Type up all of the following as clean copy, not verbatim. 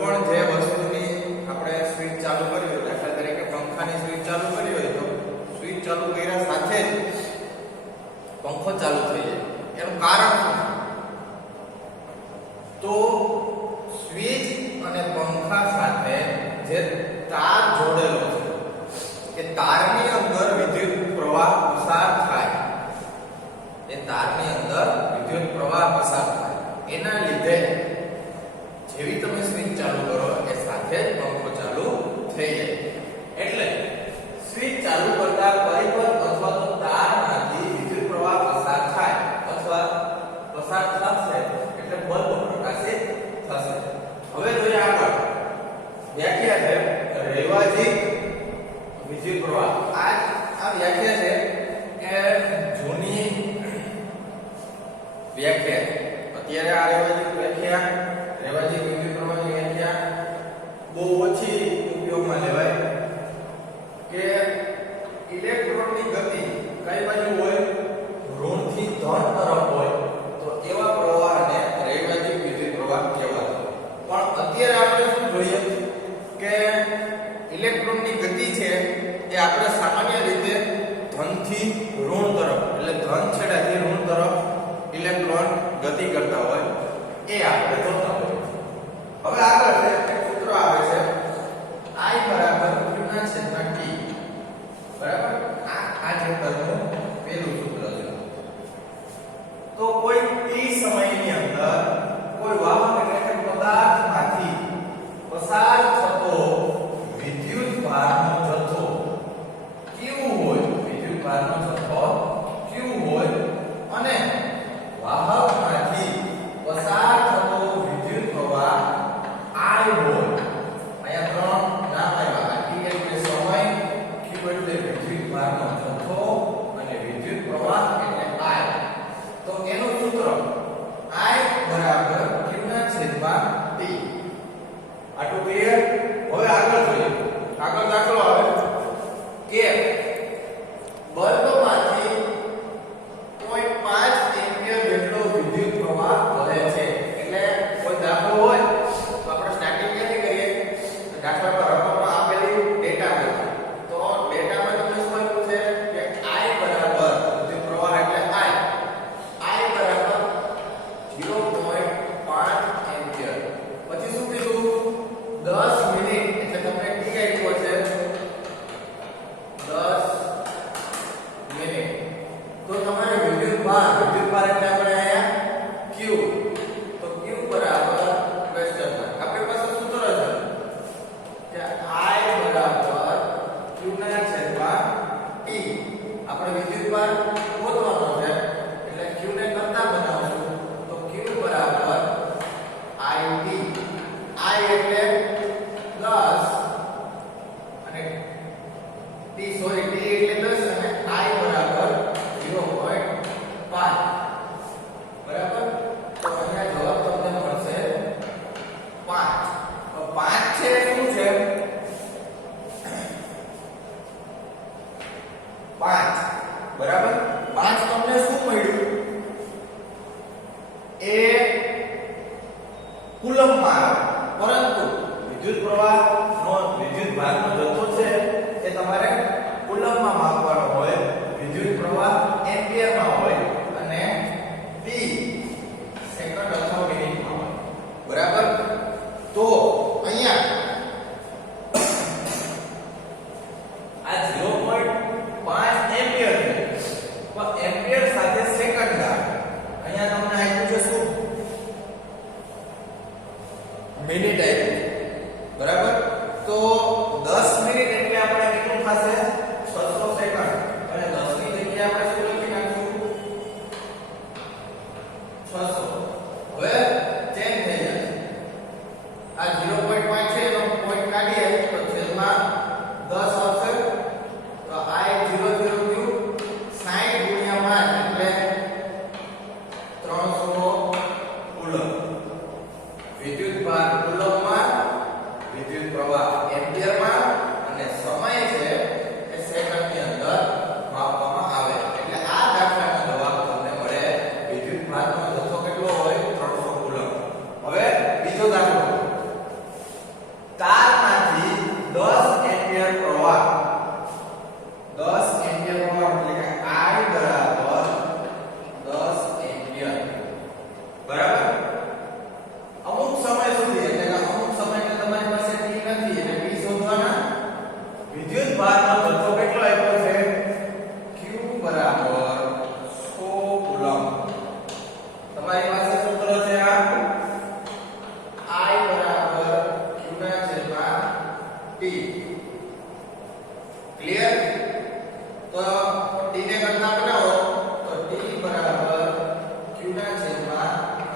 પણ જે વસ્તુની આપણે સ્વિચ ચાલુ કરી હોય, દાખલા તરીકે પંખાની સ્વિચ ચાલુ કરી હોય તો સ્વિચ ચાલુ કર્યા સાથે જ પંખો ચાલુ થઈ જાય. એનું કારણ શું? તો સ્વિચ અને પંખા સાથે જે તાર જોડેલો છે એ તારની અંદર વિદ્યુત પ્રવાહ પસાર થાય, એ તારની અંદર વિદ્યુત પ્રવાહ પસાર થાય, એના લીધે જેવી તમે સ્વિચ ચાલુ કરો એ સાથે જ પંખો ચાલુ થઈ જાય. એટલે સ્વિચ ચાલુ કરતા પરિપથ અથવા તો તારમાંથી વિદ્યુત પ્રવાહ પસાર થાય અથવા પસાર થશે એટલે બલ્બ પ્રકાશિત થશે. હવે જોઈએ આગળ વ્યાખ્યા છે રૈવાજિક વિદ્યુત પ્રવાહ. આ વ્યાખ્યા છે એ જૂની વ્યાખ્યા. અત્યારે આ રૈવાજિક વિદ્યુત પ્રવાહની વ્યાખ્યા બહુ ઓછી ઉપયોગમાં લેવાય કે ઇલેક્ટ્રોનની ગતિ કઈ બાજુ હોય, ઋણથી ધન તરફ હોય તો એવા પ્રવાહને રૈવાજિક વિદ્યુત પ્રવાહ કહેવાય. પણ અત્યારે આપણે શું જોઈએ કે ઇલેક્ટ્રોનની ગતિ છે એ આપણે સામાન્ય રીતે ધનથી ઋણ તરફ, એટલે ધન છેડાથી ઋણ તરફ ઇલેક્ટ્રોન ગતિ કરતા હોય એ આપણે જોતા હોય. હવે આગળ છે એક સૂત્ર આવે છે I બરાબર Q ના છેદમાં T. બરાબર? આ ચેપ્ટરનું પહેલું સૂત્ર છે. તો કોઈ t સમયની અંદર કોઈ વાહક એટલે કે પદાર્થમાંથી પસાર થતો વિદ્યુત ભારનો જથ્થો Q હોય, વિદ્યુત ભારનો જથ્થો Q હોય અને વાહકમાંથી પસાર થતો વિદ્યુત પ્રવાહ I હોય. અહીંયા ત્રણ નામ આવ્યા. T એટલે સમય, Q એટલે વિદ્યુત ભારનો જથ્થો અને વિદ્યુત પ્રવાહ એટલે I. તો એનું સૂત્ર I બરાબર Q ના છેદમાં T. આટલું ક્લિયર? હવે આગળ જોઈએ. આગળ દાખલો આવે કે બલ્બમાંથી 0.5 એમ્પિયર જેટલો વિદ્યુત પ્રવાહ વહે છે. એટલે કોઈ દાખલો હોય તો આપણે સ્ટાર્ટિંગ ક્યાંથી કરીએ? દાખલા પર રકમમાં આપેલી ડેટા હોય તો ડેટામાં તમને શું આપ્યું છે કે I બરાબર વિદ્યુત પ્રવાહ એટલે I બરાબર 0.5 એમ્પિયર. પછી શું કીધું? 10 મિનિટ એટલે તમને t આપ્યો છે 10 મિનિટ. તો તમારે વિદ્યુત ભાર એટલે આપણે આયા Q. તો Q બરાબર ક્વેશ્ચન માર્ક. આપણી પાસે સૂત્ર છે કે I બરાબર Q ના છેદમાં T. આપણે વિદ્યુત ભાર શોધવાનો છે એટલે Q ને કરતા બનાવશું તો Q બરાબર IT. I એટલે 10 અને T એટલે 10 અને I બરાબર 0.5. બરાબર? તો અહીંયા જવાબ તમને મળશે 5. તો 5 છે શું છે? 5. બરાબર? 5 તમને શું મળ્યું? એ કુલમ્બમાં આવે. પરંતુ વિદ્યુત પ્રવાહનો વિદ્યુત ભારનો જથ્થો છે એ તમારે કુલમ્બમાં તારમાંથી 10 એમ્પિયર પ્રવાહ 10 એમ્પિયર પ્રવાહ એટલે કે I બરાબર 10 એમ્પિયર બરાબર અમુક સમય સુધી એટલે કે અમુક સમયને તમારી પાસે t નથી એટલે p શોધવાના વિદ્યુત ભારનો જથ્થો કેટલો આપ્યો છે q બરાબર 100 કુલમ તમારી પાસે સૂત્ર છે આ I બરાબર q ના છેદમાં t ક્લિયર તો t ને ઘટના બનાવો તો t બરાબર q ના છેદમાં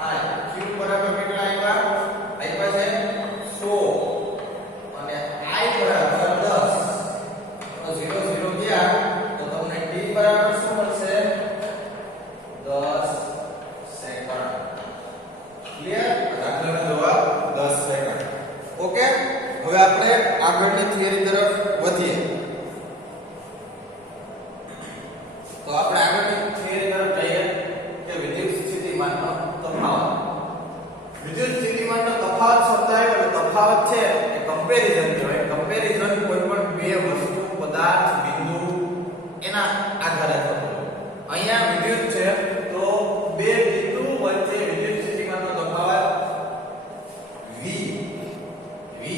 I q બરાબર કેટલા આપ્યા છે 100 અને I બરાબર 10 તો 0 0 ગયા તો તમને t બરાબર શું મળશે 10 સેકન્ડ ક્લિયર દાખલાનો જવાબ 10 સેકન્ડ ઓકે હવે આપણે આગળની થિયરી તરફ વધીએ તો આપણે આગળની થિયરી તરફ જઈએ કે વિદ્યુત સ્થિતિમાનનો તફાવત વિદ્યુત સ્થિતિમાનનો તફાવત શબ્દ આવ્યો એટલે તફાવત છે એ કમ્પેરીઝન કહેવાય કમ્પેરીઝન કોઈ પણ બે વસ્તુ પદાર્થ બિંદુ એના આધારે થતું અહીંયા વિદ્યુત છે તો બે બિંદુ વચ્ચે વિદ્યુત સ્થિતિમાનનો તફાવત v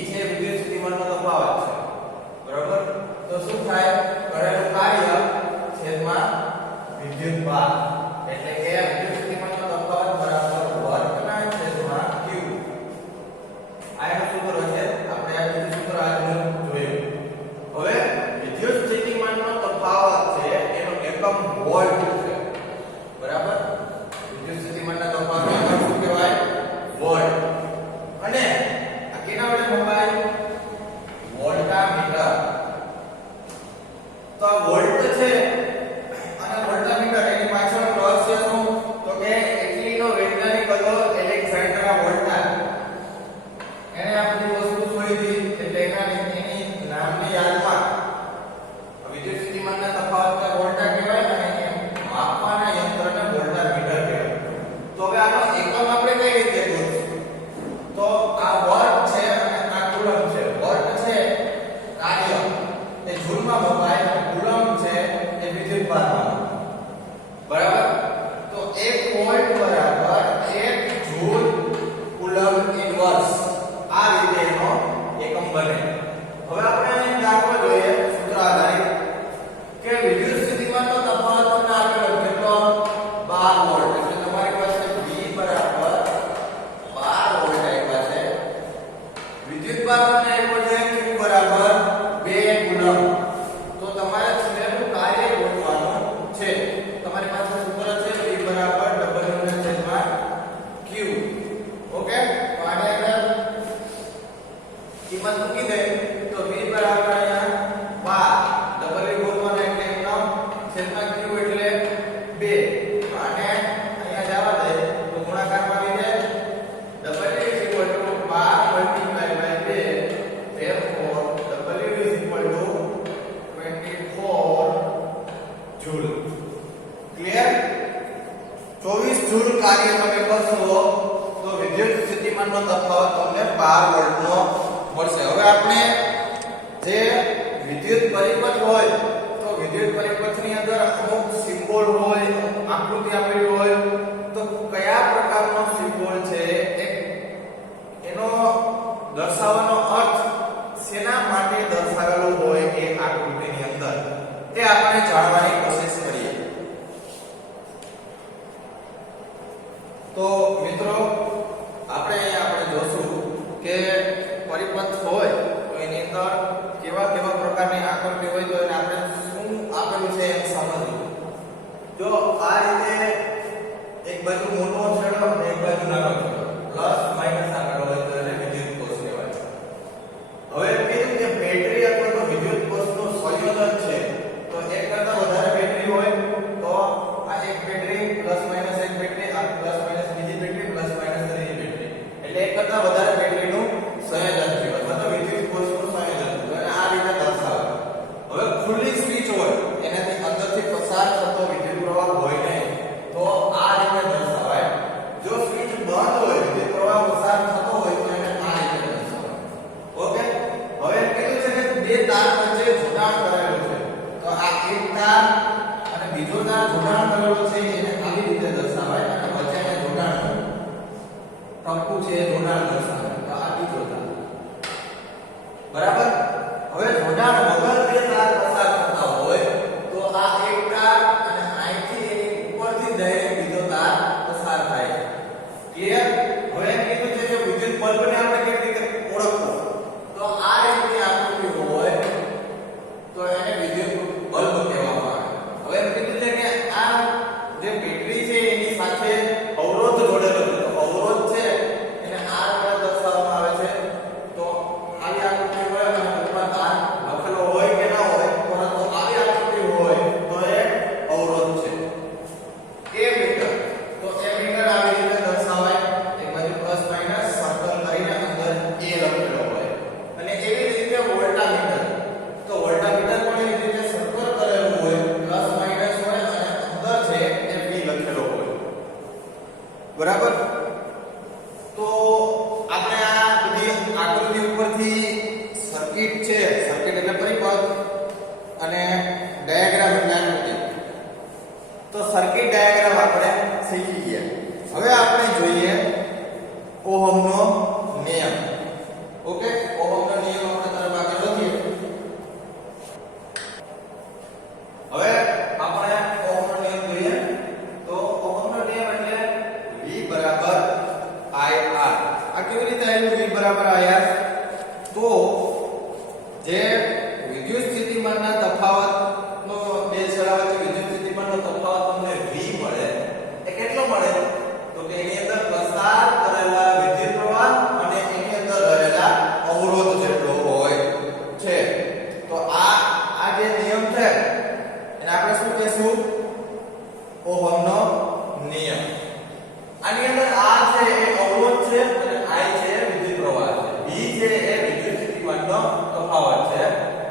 છે વિદ્યુત સ્થિતિમાનનો તફાવત છે બરાબર તો શું થાય કરેલું કાર્ય છેદમાં વિદ્યુત ભાર એટલે કે વિદ્યુત સ્થિતિમાનનો તફાવત બરાબર વર્ગના છેદમાં q આનું સૂત્ર છે આપણે આ બીજું સૂત્ર આજનું જોયું હવે વિદ્યુત સ્થિતિમાનનો તફાવત છે એનો એકમ વોલ્ટ છે બરાબર વિદ્યુત સ્થિતિમાનના તફાવતનો એકમ શું કહેવાય વોલ્ટ અને આ કેના વડે મપાય વોલ્ટામીટર તો આ વોલ્ટ છે અને વોલ્ટામીટર એની પાછળનું રહસ્ય શું તો કે ઇટલીનો વૈજ્ઞાનિક હતો એલેક્ઝાન્ડર વોલ્ટા એને આ બધી વસ્તુ શોધી એટલે એની નામની યાદમાં વિદ્યુત સ્થિતિમાનના તફાવતને વોલ્ટા કહેવાય અને માપવાના યંત્રને વોલ્ટામીટર કહેવાય તો હવે આનો એકમ આપણે કઈ રીતે ગોતીશું તો આ વોલ્ટ છે અને આ કુલમ છે વોલ્ટ છે કાર્ય એ જૂલમાં મપાય કુલમ છે એ વિદ્યુત ભારમાં બરાબર તો 1 વોલ્ટ બરાબર 1 જૂલ કુલમ ઇન્વર્સ આ રીતે એનો એકમ બને હવે આપણે અહીં દાખલો જોઈએ સૂત્ર આધારિત કે વિદ્યુત સ્થિતિમાનનો તફાવત તમને આપેલો કેટલો 12 વોલ્ટ એટલે તમારી પાસે V બરાબર 12 વોલ્ટ આપ્યા છે વિદ્યુત ભાર તમને આપ્યો છે Q બરાબર 2 કુલમ તો તમારે છેલ્લું કાર્ય ગોતવાનું છે તમારી પાસે સૂત્ર છે V બરાબર W ના છેદમાં Q ઓકે તો આને અંદર કિંમત મૂકી દે તો V બરાબર અહીંયા 12 W ગોતવાનો એટલે એનો છેદમાં Q એટલે 2 અને અહીંયા જવા દે તો ગુણાકારમાં લીધે W 12 multiplied by 2 therefore W is equal to 24 joule clear 24 joule કાર્ય તમે કરશો તો વિદ્યુત સ્થિતિમાનનો તફાવત તમને 12 વોલ્ટનો મળશે હવે આપણે જે વિદ્યુત પરિપથ હોય તો વિદ્યુત પરિપથની અંદર અમુક સિમ્બોલ હોય આકૃતિ આપેલી હોય તો કયા પ્રકારનો સિમ્બોલ છે એનો દર્શાવવાનો અર્થ શેના માટે દર્શાવેલો હોય એ આકૃતિની અંદર તે આપણે જાણવાની કોશિશ કરીએ તો મિત્રો આપણે જોશું કે પરિપથ હોય તો એની અંદર કેવા કેવા પ્રકારની આકૃતિ હોય તો એને આપણે શું આપેલું છે એમ સમજવું જો આ રીતે એક બાજુ મોટો છેડો અને એક બાજુ નાનો છેડો પ્લસ માઈનસ આંકડો હોય તો એને વિદ્યુત કોષ કહેવાય હવે કીધું કે બેટરી અથવા તો વિદ્યુત કોષનું સંયોજન છે તો એક કરતા વધારે બેટરી બે તાર વચ્ચે જોડાણ કરેલું છે તો આ એક તાર અને બીજો તાર જોડાણ કરેલો છે એને આવી રીતે દર્શાવાય અને વચ્ચેને જોડાણ ટપકું છે એ જોડાણ દર્શાવે તો આ બીજો તાર બરાબર હવે જોડાણ વગર બે તાર પસાર થતા હોય તો આ એક તાર અને અહીંથી એની ઉપરથી ડાયરેક્ટ બીજો તાર પસાર થાય છે ક્લિયર હવે એમ કીધું છે કે વિદ્યુત બલ્બને આપણે કેવી રીતે ઓળખવું તો આ રીતની આકૃતિ હોય તો એને વિદ્યુત બલ્બ કહેવામાં આવે હવે એમ કીધું છે કે આ જે બેટરી છે એની સાથે અવરોધ જોડેલો છે તો અવરોધ છે એને આ રીતે દર્શાવવામાં આવે છે તો આવી આકૃતિ હોય અને ઉપર તાર લખેલો હોય કે ના હોય પરંતુ આવી આકૃતિ હોય તો એ અવરોધ છે એ મીટર તો એ મીટર આવી રીતે દર્શાવાય એક બાજુ પ્લસ માઈનસ સર્કલ કરીને અંદર એ લખેલો હોય અને એવી રીતે વોલ્ટામીટર તો વોલ્ટામીટર પણ એવી રીતે સર્કલ કરેલું હોય પ્લસ માઈનસ હોય અને અંદર છે એ V લખેલો હોય બરાબર તો આપણે આ બધી આકૃતિ ઉપરથી સર્કિટ છે સર્કિટ એટલે પરિપથ અને ડાયાગ્રામ એટલે આકૃતિ તો સર્કિટ ડાયાગ્રામ આપણે શીખી ગયા હવે આપણે જોઈએ ઓહમનો નિયમ ઓકે ઓહમનો નિયમ આપણે તરફ આગળ વધીએ હવે આપણે ઓહમનો નિયમ જોઈએ તો ઓહમનો નિયમ એટલે V બરાબર IR આ કેવી રીતે આવ્યું V બરાબર IR તો જે વિદ્યુત સ્થિતિમાનના તફાવતનો બે છેડા વચ્ચે વિદ્યુત સ્થિતિમાનનો તફાવત તમને V મળે એ કેટલો મળે તો કે એની અંદર પસાર કરેલા વિદ્યુત પ્રવાહ અને એની અંદર રહેલા અવરોધ જેટલો હોય છે તો આ જે નિયમ છે એને આપણે શું કહેશું ઓહમનો નિયમ આની અંદર R છે એ અવરોધ છે અને I છે વિદ્યુત પ્રવાહ છે V છે એ વિદ્યુત સ્થિતિમાનનો તફાવત છે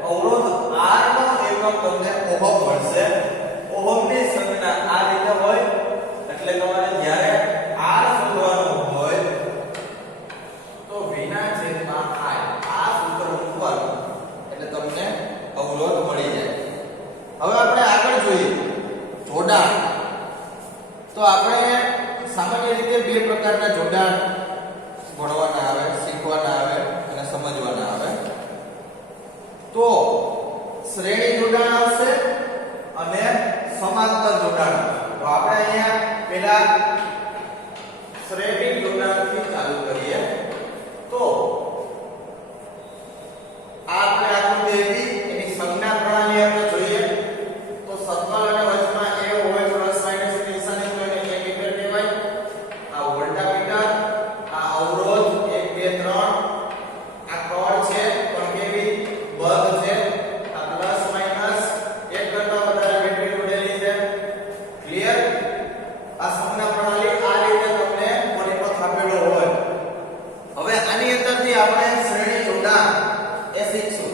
અવરોધ R નો એકમ તમને ઓહમ મળશે ઓહમની સંજ્ઞા આ રીતે હોય એટલે તમારે જ્યારે R શોધવાનું હોય તો V ના છેદમાં I આ સૂત્ર મૂકવાનું એટલે તમને અવરોધ મળી જાય હવે આપણે આગળ જોઈએ જોડાણ તો આપણે સામાન્ય રીતે બે પ્રકારના જોડાણ ભણવાના આવે શીખવાના આવે અને સમજવાના આવે તો શ્રેણી જોડાણ આવશે અને સમાંતર જોડાણ તો આપણે અહીંયા પહેલા શ્રેણી જોડાણથી ચાલુ કરીએ તો આપણે આકૃતિ એવી એની સંજ્ઞા પ્રણાલી આપણે જોઈએ તો સર્કલ અને વચમાં એ હોય પ્લસ માઈનસ ની નિશાની તો એને એ મીટર કહેવાય આ વોલ્ટામીટર આ અવરોધ 1 2 3 આ કળ છે પણ કેવી બંધ છે આ પ્લસ માઈનસ એક કરતા વધારે બેટરી જોડેલી છે ક્લિયર આ સંજ્ઞા પ્રણાલી આ રીતે તમને પરિપથ આપેલો હોય હવે આની અંદરથી આપણે શ્રેણી જોડાણ એ શીખશું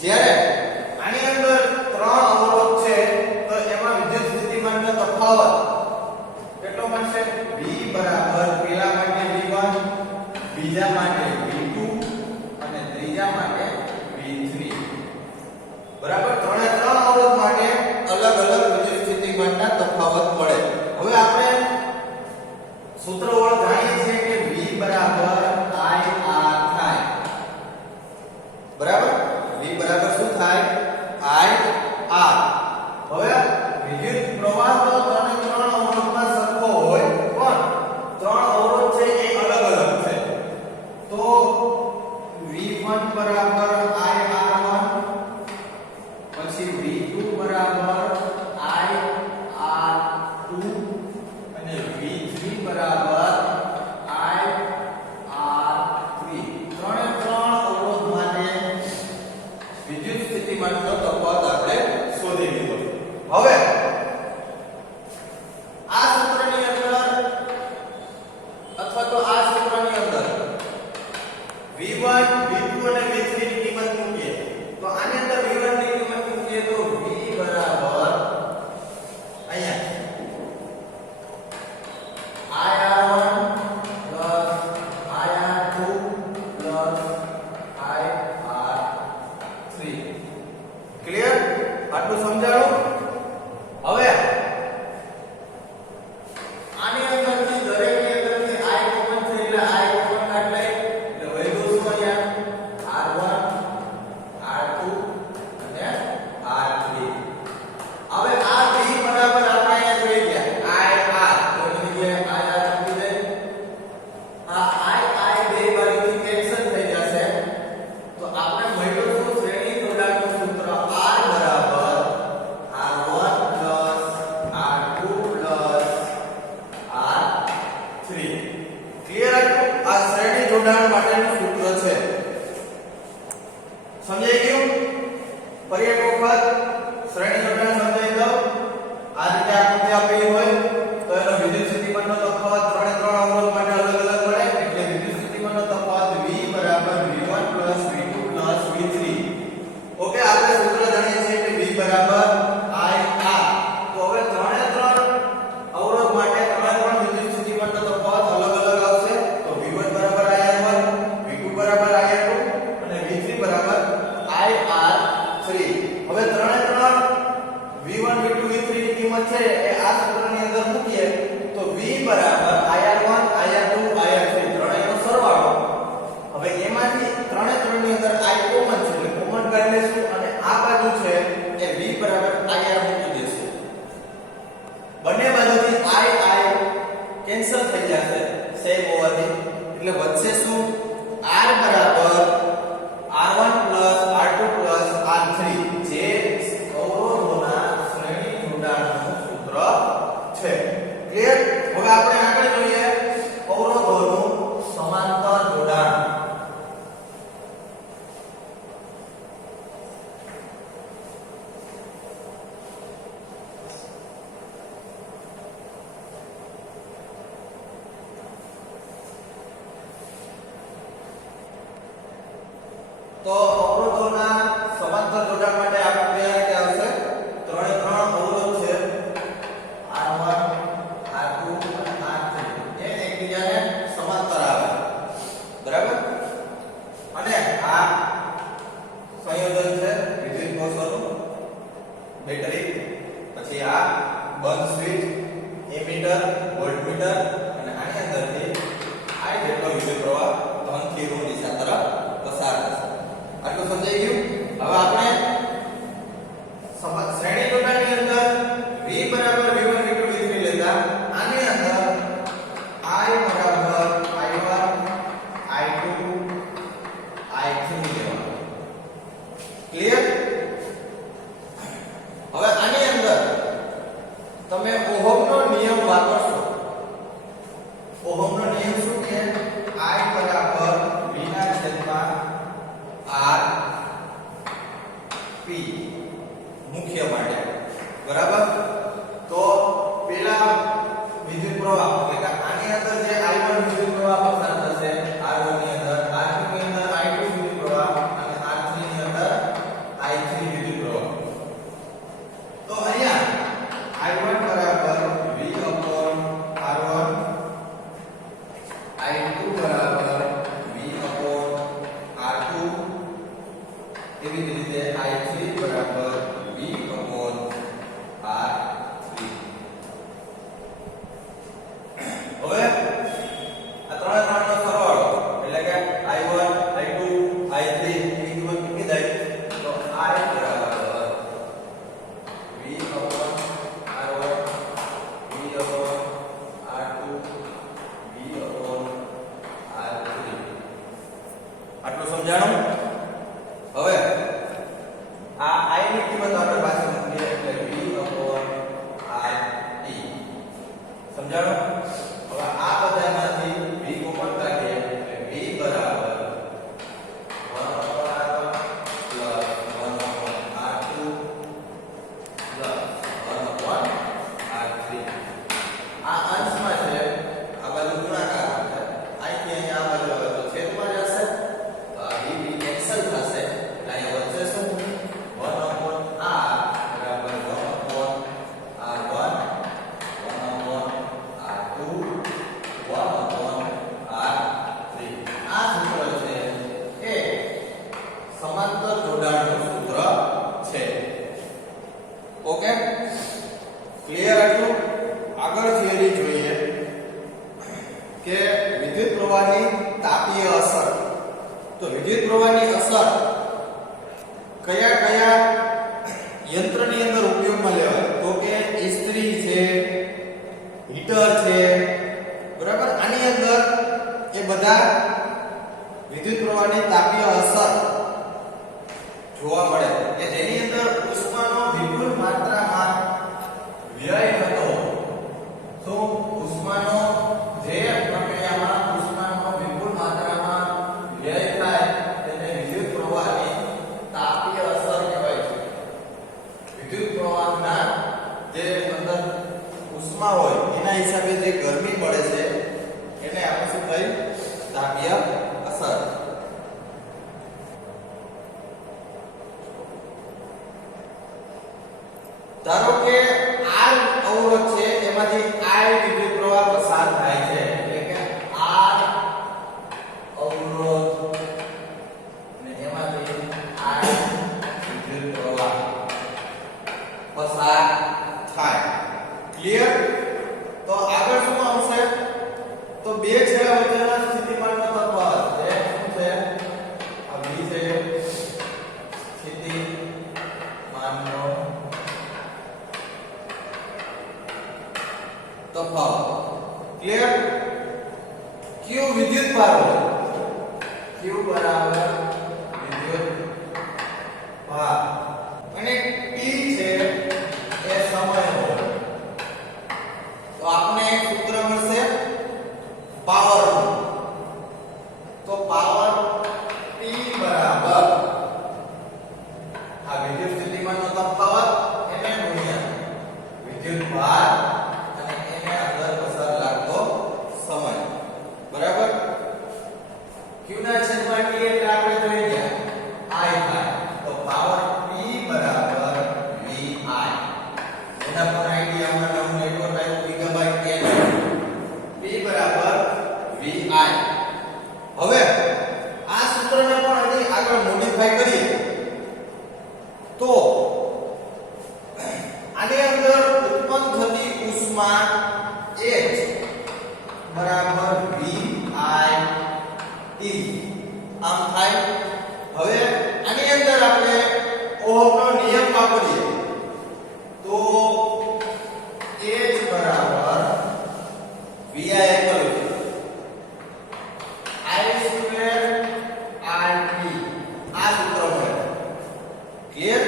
જ્યારે આની અંદર ત્રણ અવરોધ છે તો એમાં વિદ્યુત સ્થિતિમાનનો તફાવત કેટલો મળશે V બરાબર પહેલા માટે V1 બીજા માટે V2 અને ત્રીજા માટે V3 બરાબર ત્રણે ત્રણ અવરોધ માટે અલગ અલગ વિદ્યુત સ્થિતિમાનના તફાવત મળે હવે આપણે સૂત્ર વળ જાણીએ છીએ કે V બરાબર IR થાય બરાબર V બરાબર શું થાય IR હવે વિદ્યુત પ્રવાહ તો ત્રણે ત્રણ અવરોધમાં સરખો હોય પણ ત્રણ અવરોધ છે એ અલગ અલગ છે તો V1 બરાબર IR1 પછી V2 બરાબર IR2 અને V3 બરાબર IR3 ત્રણે ત્રણ અવરોધ માટે વિદ્યુત સ્થિતિમાનનો તફાવત આપણે શોધી લીધો હવે આ સૂત્રની અંદર અથવા તો આ સૂત્રની અંદર V1 V2 અને V3 ની એટલે વધશે શું r બરાબર r1 r2 r3 જે અવરોધોના શ્રેણી જોડાણનું સૂત્ર છે ક્લિયર હવે આપણે આગળ જોઈએ અવરોધોનું સમાંતર જોડાણ તો અવરોધોના સમાંતર જોડાણ માટે આપણે કઈ રીતે આવશે ત્રણે ત્રણ અવરોધ છે R1 R2 અને R3 એ એકબીજાને સમાંતર આવે બરાબર અને આ સંયોજન છે વિદ્યુત કોષોનું બેટરી પછી આ બંધ સ્વિચ એમીટર વોલ્ટમીટર અને આની અંદરથી આ જેટલો વિદ્યુત પ્રવાહ ધનથી ઋણ દિશા તરફ પસાર થશે આટલું સમજાઈ ગયું હવે આપણે શ્રેણી જોડાણની અંદર V બરાબર V1 V2 V3 લેતા આની અંદર I બરાબર I1 I2 I3 લેવાનું ક્લિયર હવે આની અંદર તમે ઓહમનો નિયમ વાપરશો ઓહમનો નિયમ શું કે I બરાબર V ના છેદમાં R P મુખ્ય માટે બરાબર તો પેલા વિદ્યુત પ્રવાહ એટલે કે આની અંદર જે I1 વિદ્યુત પ્રવાહ પસાર થશે R1 ની અંદર R2 ની અંદર I2 વિદ્યુત પ્રવાહ અને R3 ની અંદર I3 વિદ્યુત પ્રવાહ તો અહીંયા I1 બરાબર V upon R1 I2 બરાબર V upon R2 એવી જ રીતે I3 બરાબર V upon R3 હવે આ ત્રણે ત્રણનો સરવાળો એટલે કે I1 I2 I3 ની કિંમત કેટલી થાય તો I બરાબર V upon R1 V upon R2 V upon R3 આટલું સમજાણું હવે આ I ની કિંમત આપણે પાસે મૂકીએ એટલે V upon RT સમજાણું હવે આ બધામાંથી V કોમન કાઢીએ એટલે V બરાબર 1 upon R1 plus 1 upon R2 plus 1 upon R3 આ અંશમાં છે આ બાજુ ગુણાકાર છે અહીંથી અહીંયા આ બાજુ આવે તો છેદમાં જશે તો આ V કેન્સલ થશે એટલે અહીંયા વધશે શું 1 upon R બરાબર 1 upon R1 1 upon R2 1 upon R3 આ સૂત્ર છે એ સમાંતર જોડાણનું સૂત્ર છે ઓકે ક્લિયર આટલું આગળ થિયરી જોઈએ કે વિદ્યુત પ્રવાહની તાપીય અસર તો વિદ્યુત પ્રવાહની અસર કયા કયા યંત્રની અંદર ઉપયોગમાં લેવાય તો કે ઇસ્ત્રી છે હીટર છે બરાબર આની અંદર એ બધા વિદ્યુત પ્રવાહની તાપીય અસર જોવા મળે કે જેની અંદર ઉષ્માનો વિપુલ માત્રામાં વ્યય થતો તો ઉષ્માનો જે પ્રક્રિયામાં ઉષ્માનો વિપુલ માત્રામાં વ્યય થાય તેને વિદ્યુત પ્રવાહની તાપીય અસર કહેવાય છે વિદ્યુત પ્રવાહના જે અંદર ઉષ્મા હોય એના હિસાબે જે ગરમી મળે છે એને આપણે શું કહીએ તાપીય અસર ભાર અને ટી છે એ સમય હોય તો આપણે એક સૂત્ર મળશે પાવર નું તો પાવર P બરાબર આ વિદ્યુત સ્થિતિમાનનો તફાવત એને ગુણ્યા વિદ્યુત ભાર અને એને અંદર પસાર લાગતો સમય બરાબર q ના છેદમાં t એટલે આપણે જોઈ ગયા I થાય તો પાવર P બરાબર VI એના પર આઈડિયા માં નવું નેટવર્ક આવ્યું ગીગાબાઈટ n P બરાબર VI હવે આ સૂત્રને પણ હજી આગળ મોડિફાઈ કરીએ તો આની અંદર ઉત્પન્ન થતી ઉષ્મા H બરાબર VIT આમ થાય હવે આની અંદર આપણે ઓહમનો નિયમ વાપરીએ તો H બરાબર VI એકલ I સ્ક્વેર RT આ સૂત્ર મળે ક્લિયર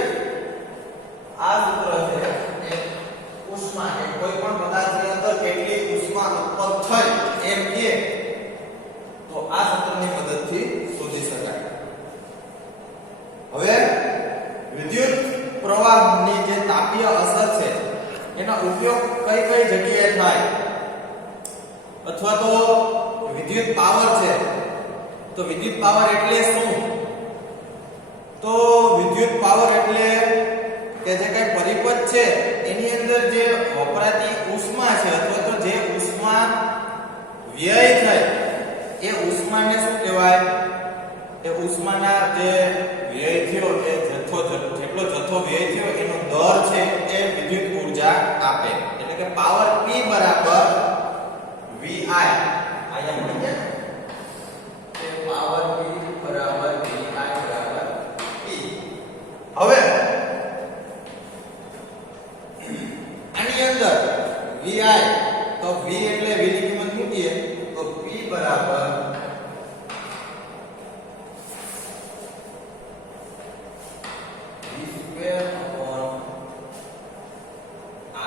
આ સૂત્ર છે એ ઉષ્મા કે કોઈ પણ પદાર્થની અંદર કેટલી ઉષ્મા ઉત્પન્ન થઈ એમ કે તો આ સૂત્રની મદદથી શોધી શકાય હવે વિદ્યુત પ્રવાહની જે તાપીય અસર છે એનો ઉપયોગ કઈ કઈ જગ્યાએ થાય અથવા તો વિદ્યુત પાવર છે તો વિદ્યુત પાવર એટલે શું તો વિદ્યુત પાવર એટલે કે જે કઈ પરિપથ છે એની અંદર જે વપરાતી ઉષ્મા છે અથવા તો જે ઉષ્મા વ્યય થાય એ ઉષ્માને શું કહેવાય એ ઉષ્માના જે વ્યય થયો એ જેટલો જથ્થો વ્યય થયો એનો દર છે એ વિદ્યુત ઊર્જા આપે એટલે કે પાવર P બરાબર VI આયા મળી ગયા તે પાવર P બરાબર VI બરાબર P હવે આની અંદર VI તો V એટલે V ની કિંમત મૂકીએ તો P બરાબર V square upon R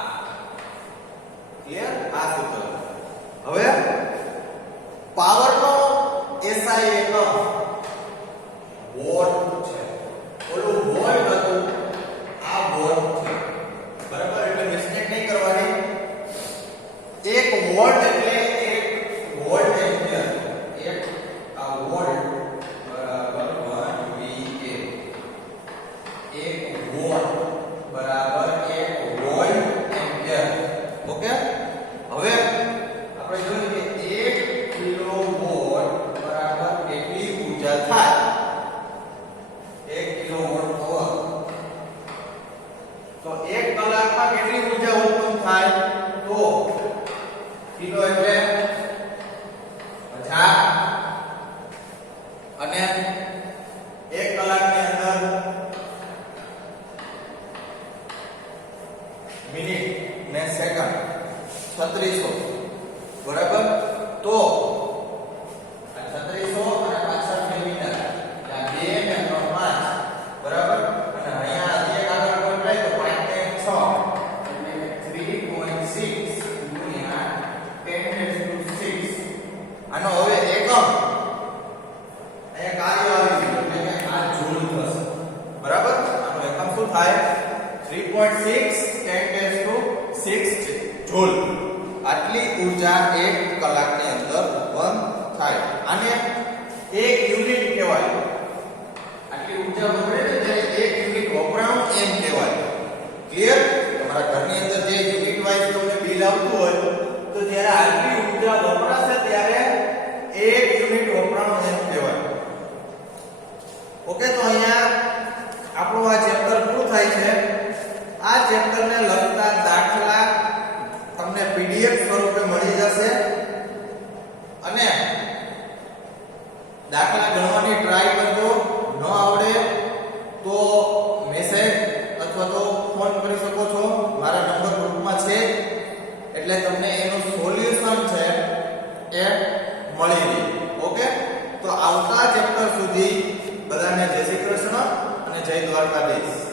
clear આ સૂત્ર હવે પાવર નો SI એકમ વોટ છે ઓલું વોલ્ટ હતું આ વોટ છે બરાબર એટલે મિસ્ટેક નહીં કરવાની 1 વોલ્ટ એટલે 1 વોલ્ટ એમ્પિયર 1 આ વોલ્ટ બરાબર 1 VA 1 વોલ્ટ બરાબર 1 વોલ્ટ એમ્પિયર ઓકે હવે આપણે જોઈએ કે 1 કિલોવોટ બરાબર કેટલી ઊર્જા થાય 1 કિલોવોટ પાવર તો 1 કલાકમાં કેટલી ઊર્જા ઉત્પન્ન થાય તો કિલો એટલે 50 અને 1 કલાકની અંદર મિનિટ ને સેકન્ડ 3600 બરાબર તો આ 3600 અને 65 મીટર આ 2 ને 3 5 બરાબર અને અહીંયા એક આગળ કોઈ લઈ તો 5 ને 6 એટલે 3.6 ગુણ્યા 10⁶ આનો હવે એકમ અહીંયા કાર્ય આવી ગયું એટલે કે આ જૂલ થશે બરાબર આનો એકમ શું થાય 3.6 10⁶ જૂલ આટલી ઊર્જા 1 કલાકની અંદર ઉત્પન્ન થાય આને 1 યુનિટ કહેવાય આટલી ઊર્જા વપરાય ને ત્યારે 1 યુનિટ વપરાણું એમ કહેવાય ક્લિયર તમારા ઘરની અંદર જે યુનિટ વાઇઝ તમને બિલ આવતું હોય તો જ્યારે આટલી ઊર્જા વપરાશે ત્યારે 1 યુનિટ વપરાણું એમ કહેવાય ઓકે તો અહીંયા આપણું આ ચેપ્ટર પૂરું થાય છે આ ચેપ્ટરને લગતા દાખલા તમને PDF સ્વરૂપે મળી જશે અને દાખલા ગણવાની ટ્રાય કરજો ન આવડે તો મેસેજ અથવા તો ફોન કરી શકો છો મારા નંબર ગ્રુપમાં છે એટલે તમને એનું સોલ્યુશન છે એ મળી રહે ઓકે તો આવતા ચેપ્ટર સુધી બધાને જય શ્રી કૃષ્ણ અને જય દ્વારકાધીશ.